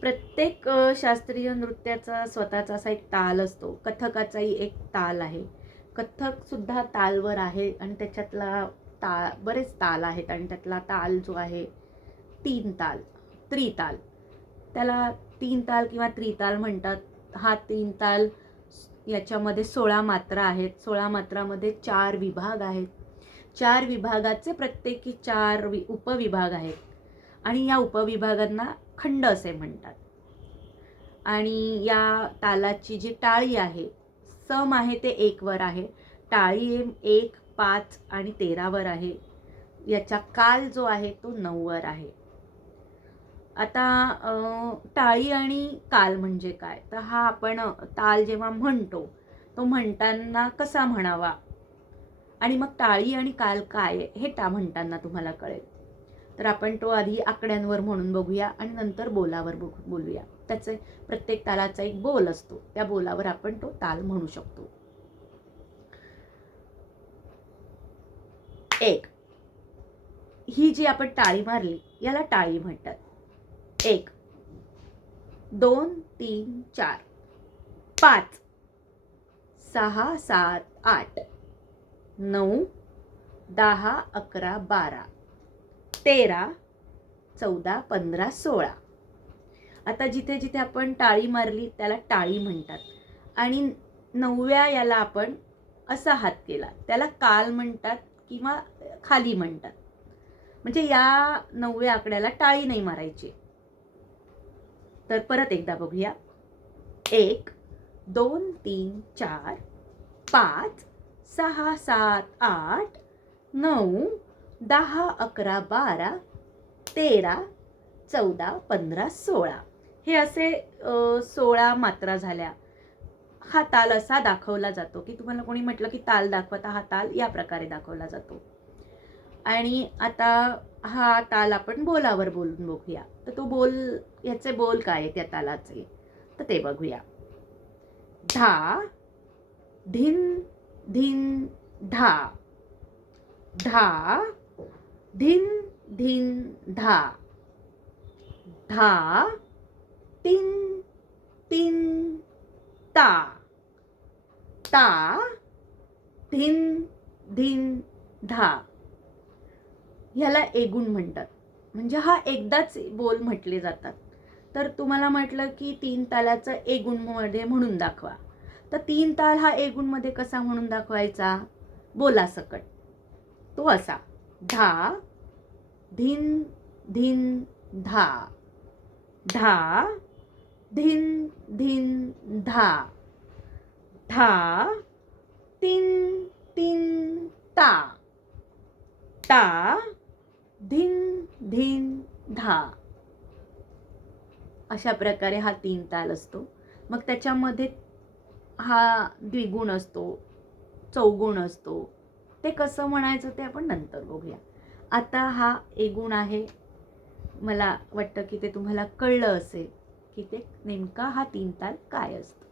प्रत्येक शास्त्रीय नृत्याचा स्वतःचा असा एक ताल असतो. कथ्थकाचाही एक ताल आहे. कथ्थकसुद्धा तालवर आहे आणि त्याच्यातला बरेच ताल आहेत आणि त्यातला ताल जो आहे 3 ताल, त्रिताल. त्याला 3 ताल किंवा त्रिताल म्हणतात. हा 3 ताल याच्यामध्ये 16 मात्रा आहेत. 16 मात्रामध्ये 4 विभाग आहेत. 4 विभागाचे प्रत्येकी 4 उपविभाग आहेत आणि या उपविभागांना खंड असे म्हणतात. आणि या तालाची जी टाळी आहे, सम आहे ते 1 वर आहे. टाळी 1, 5 आणि 13 वर आहे. याचा काल जो आहे तो 9 वर आहे. आता टाळी आणि काल म्हणजे काय? तर हा आपण ताल जेव्हा म्हणतो, तो म्हणताना कसा म्हणावा आणि मग टाळी आणि काल काय हे म्हणताना तुम्हाला कळेल. तर आपण तो आधी आकड्यांवर म्हणून बघूया आणि नंतर बोलावर बोलूया. त्याचे प्रत्येक तालाचा एक बोल असतो. त्या बोलावर आपण तो ताल म्हणू शकतो. 1. ही जी आपण टाळी मारली याला टाळी म्हणतात. 1, 2, 3, 4, 5, 6, 7, 8, 9, 10, 11, 12, 13, 14, 15, 16. आता जिथे जिथे आपण टाळी मारली त्याला टाळी म्हणतात आणि 9व्या याला आपण असा हात केला त्याला काल म्हणतात किंवा खाली म्हणतात. म्हणजे या 9व्या आकड्याला टाळी नाही मारायची. तर परत एकदा बघूया. 1, 2, 3, 4, 5, 6, 7, 8, 9, 10, 11, 12, 13, 14, 15, 16. हे असे 16 मात्रा झाल्या. हा ताल असा दाखवला जातो की तुम्हाला कोणी म्हटलं की ताल दाखवता हा ताल या प्रकारे दाखवला जातो. आणि आता हा ताल आपण बोलावर बोलून बघूया. तर तो बोल याचे बोल काय आहे त्या तालाचे तर ते बघूया. धा, धिन, धिन, धा. धा, धिन, धिन, धा. धा, तिन, तिन, ता. ता, धिन, धिन, धा. ह्याला एगुण म्हणतात. म्हणजे हा एकदाच बोल म्हटले जातात. तर तुम्हाला म्हटलं की 3 तालाचं एगुण मध्ये म्हणून दाखवा. तर 3 ताल हा एगुण मध्ये कसा म्हणून दाखवायचा? बोलासकट. तो असा. धा, धिन, धिन, धा. धा, धिन, धिन, धा. धा, तिन, तिन, ता. ता, धिन, धिन, धा. अशा प्रकारे हा 3 ताल असतो. मग त्याच्यामध्ये हा द्विगुण असतो, चौगुण असतो. ते कसं म्हणायचं ते आपण नंतर बघूया. आता हा एगुण आहे. मला वाटतं की ते तुम्हाला कळलं असेल की ते नेमका हा 3 ताल काय असतो.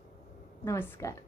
नमस्कार.